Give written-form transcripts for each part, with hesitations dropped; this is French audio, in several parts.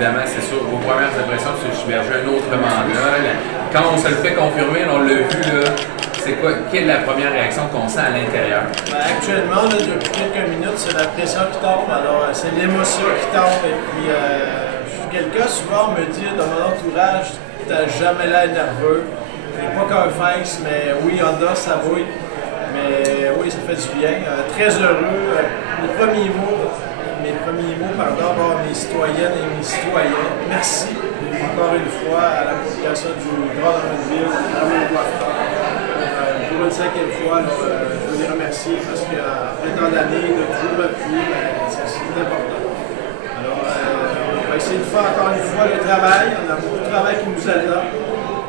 Évidemment, c'est sûr, vos premières impressions sur Chiberger, un autre mandat. Quand on se le fait confirmer, on l'a vu, là, c'est quoi, quelle est la première réaction qu'on sent à l'intérieur? Ben, actuellement, là, depuis quelques minutes, c'est la pression qui tombe, alors c'est l'émotion qui tombe. Et puis, quelqu'un souvent me dit dans mon entourage, t'as jamais l'air nerveux. J'ai pas qu'un face, mais oui, Honda, ça bouille. Mais oui, ça fait du bien. Très heureux. Mes premiers mots, envers mes citoyennes et mes citoyens. Merci encore une fois à la population du Grand Drummondville, à mon coiffeur. Pour une cinquième fois, je veux les remercier parce qu'après tant d'années de toujours appui, c'est important. Alors, on va essayer de faire encore une fois le travail. On a beaucoup de travail qui nous attend.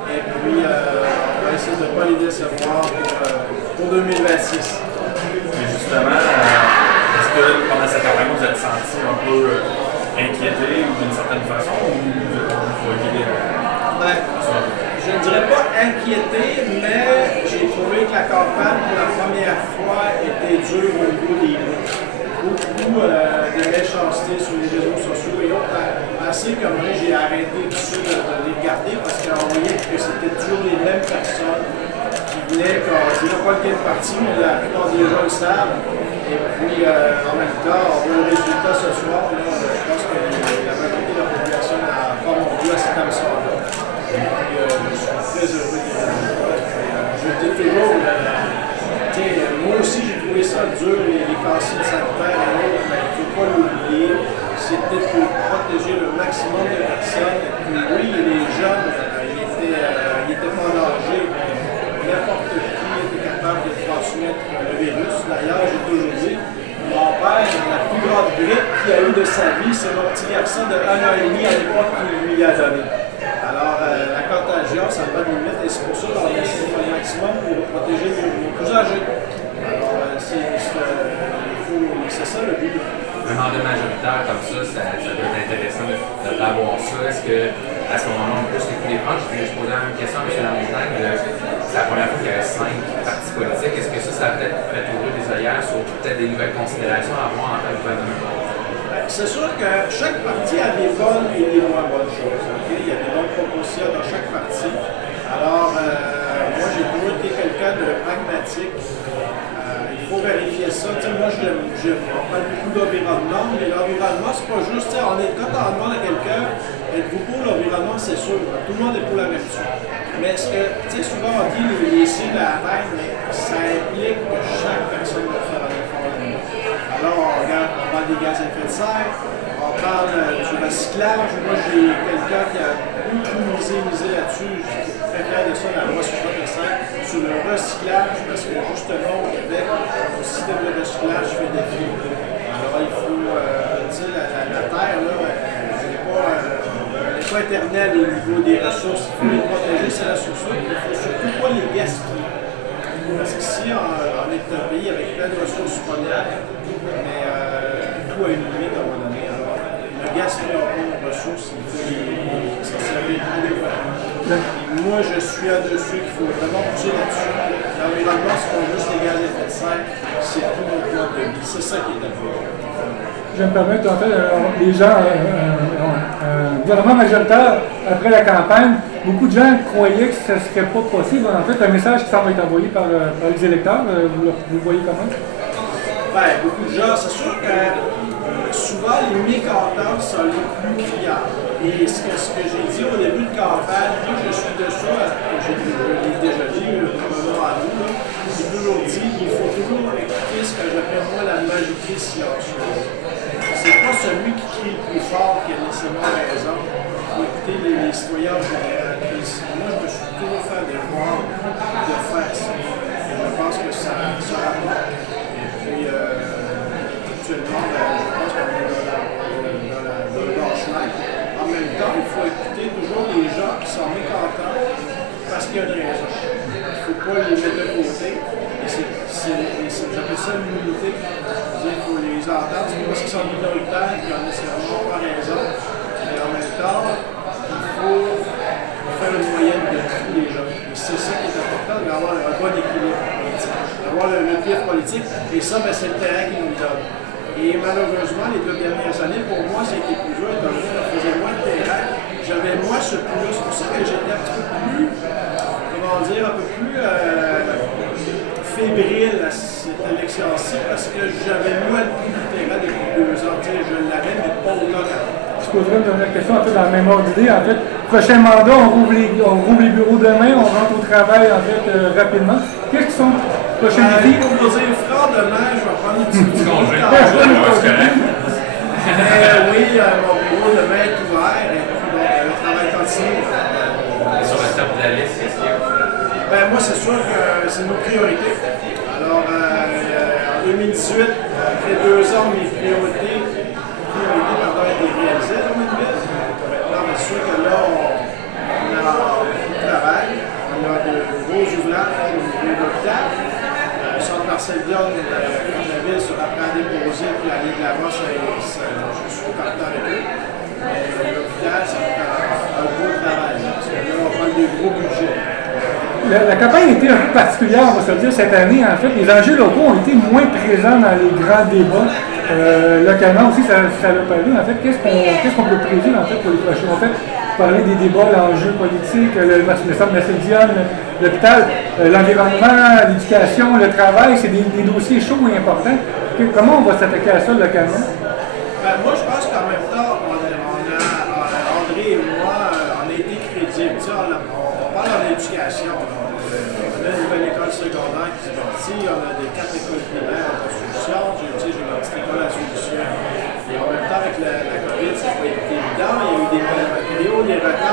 Et puis, on va essayer de ne pas les décevoir pour 2026. Mais justement, est-ce que pendant cette campagne, vous êtes senti un peu inquiété ou d'une certaine façon ou vous voyez je ne dirais pas inquiété, mais j'ai trouvé que la campagne pour la première fois était dure au niveau des mots. Beaucoup de méchanceté sur les réseaux sociaux et autres. Assez que moi j'ai arrêté tout ça de les regarder parce qu'on voyait que c'était toujours les mêmes personnes qui venaient, je ne dirais pas quel parti, mais la plupart des gens le savent. Et puis en même temps, on voit le résultat ce soir. Là, je pense que la majorité de la population n'a pas monté à cette ambition-là. Je suis très heureux de je le dis toujours, moi aussi j'ai trouvé ça dur, les consignes sanitaires et autres, mais il ne faut pas l'oublier. C'était pour protéger le maximum de personnes. Et puis oui, les jeunes, ils étaient pas en danger. N'importe qui était capable de transmettre le virus. D'ailleurs, j'ai toujours dit, mon père, la plus grande grippe qu'il a eue de sa vie, c'est mon petit garçon de 1 an et demi à l'époque qu'il lui a donné. Alors, la contagion, ça n'a pas de limite et c'est pour ça qu'on essaie de faire le maximum pour protéger les plus âgés. Alors, c'est ça le but. Un mandat majoritaire comme ça doit être intéressant d'avoir ça. Est-ce qu'à ce moment-là, on peut se les franches? Je posais la même question à M. Lamontagne. C'est la première fois qu'il y avait 5 partis politiques. Est-ce que ça a peut-être fait ouvrir des œillères sur peut-être des nouvelles considérations à avoir en tant que gouvernement? C'est sûr que chaque parti a des bonnes et des moins bonnes choses. Okay? Il y a des bonnes propositions dans chaque parti. Alors, moi, j'ai toujours été quelqu'un de pragmatique. Il faut vérifier ça. Moi, on parle beaucoup d'environnement, mais l'environnement, c'est pas juste. Quand on demande à quelqu'un, êtes-vous pour l'environnement, c'est sûr. Tout le monde est pour la vertu. Mais ce que, souvent on dit les cibles à la terre, mais ça implique que chaque personne doit faire un effort. Alors, on parle des gaz à effet de serre, on parle du recyclage. Moi, j'ai quelqu'un qui a beaucoup misé là-dessus. Je suis très fier de ça, la loi sur le recyclage, parce que justement, au Québec, le système de recyclage fait défi. Alors, il faut, la terre, là, elle n'est pas éternelle au niveau des ressources. Il faut les protéger, c'est la ressource. Il ne faut surtout pas les gaspiller. Parce qu'ici, on est un pays avec plein de ressources premières, mais tout a une limite à un moment donné. Alors, le gaspillage de ressources, il faut s'en servir adéquatement. Moi, je suis un de ceux qu'il faut vraiment pousser là-dessus. L'environnement, c'est pas juste les gaz à effet de serre, c'est tout notre mode de vie. C'est ça qui est important. Je me permets, en fait, les gens, un gouvernement majoritaire après la campagne, beaucoup de gens croyaient que ce ne serait pas possible. En fait, un message qui semble être envoyé par les électeurs, vous le voyez comment? Bien, beaucoup de gens, c'est sûr que souvent les mécontents sont les plus criards. Et ce que j'ai dit au début de campagne, moi je suis de ça, je l'ai déjà dit, probablement à vous, j'ai toujours dit qu'il faut toujours écouter ce que j'appelle moi la majorité silencieuse. C'est pas celui qui crie le plus fort qui a nécessairement raison. Il faut écouter les citoyens en général. Moi, je me suis toujours fait des devoir de faire ça. Et je pense que ça rapporte. Et puis, actuellement, je pense qu'on est dans le bon chemin. En même temps, il faut écouter toujours les gens qui sont mécontents parce qu'il y a une raison. Il ne faut pas les mettre de côté. Et j'appelle ça l'immunité. Il faut les entendre, c'est pas parce qu'ils sont minoritaires qui ont nécessairement pas raison. Mais en même temps, il faut faire une moyenne de tous les gens. Et c'est ça qui est important, d'avoir un bon équilibre politique. D'avoir le pied politique, et ça, c'est le terrain qui nous donne. Et malheureusement, les 2 dernières années, pour moi, c'était plus dur, étant donné qu'on faisait moins de ce coup-là. C'est pour ça que j'étais un petit peu plus, comment dire, un peu plus fébrile à cette élection-ci parce que j'avais moins le coup du terrain depuis 2 ans. Je l'avais, mais pas autant qu'avant. Je poserai une dernière question, en fait, dans le même ordre d'idée. En fait, prochain mandat, on rouvre les bureaux demain, on rentre au travail, en fait, rapidement. Qu'est-ce qui sont les prochains défis? Pour vous dire franc, demain, je vais prendre une petite congé. Oui, mon bureau demain est ouvert et puis le travail continue. Sur le top de la liste, qu'est-ce qu'il y a? Ben, moi, c'est sûr que c'est nos priorités. Alors, en 2018, après 2 ans, mes priorités ont été réalisées dans notre ville. Maintenant, c'est sûr que là, on a beaucoup de travail. On a de gros ouvrages au niveau de l'hôpital. Centre Marcel Dion, la ville sera prête à déposer puis aller de l'avant, je suis partant avec eux. Mais l'hôpital, ça va être un gros travail. Parce que là, on parle des gros budgets. La campagne a été un peu particulière, on va se le dire, cette année. En fait, les enjeux locaux ont été moins présents dans les grands débats. Localement aussi, ça l'a pas vu. En fait, qu'est-ce qu'on peut prédire en fait, pour les prochains? En fait, parler des débats, l'enjeu politique, le centre Marcel Dion, l'hôpital, l'environnement, l'éducation, le travail, c'est des dossiers chauds et importants. Comment on va s'attaquer à ça localement? Moi, je pense qu'en même temps, André et moi, on a été crédibles. On parle en éducation. On a une nouvelle école secondaire qui est sortie, on a 4 écoles primaires en construction, j'ai ma petite école à solution. Et en même temps, avec la COVID, ça n'a pas été évident. Il y a eu des périodes, des retards.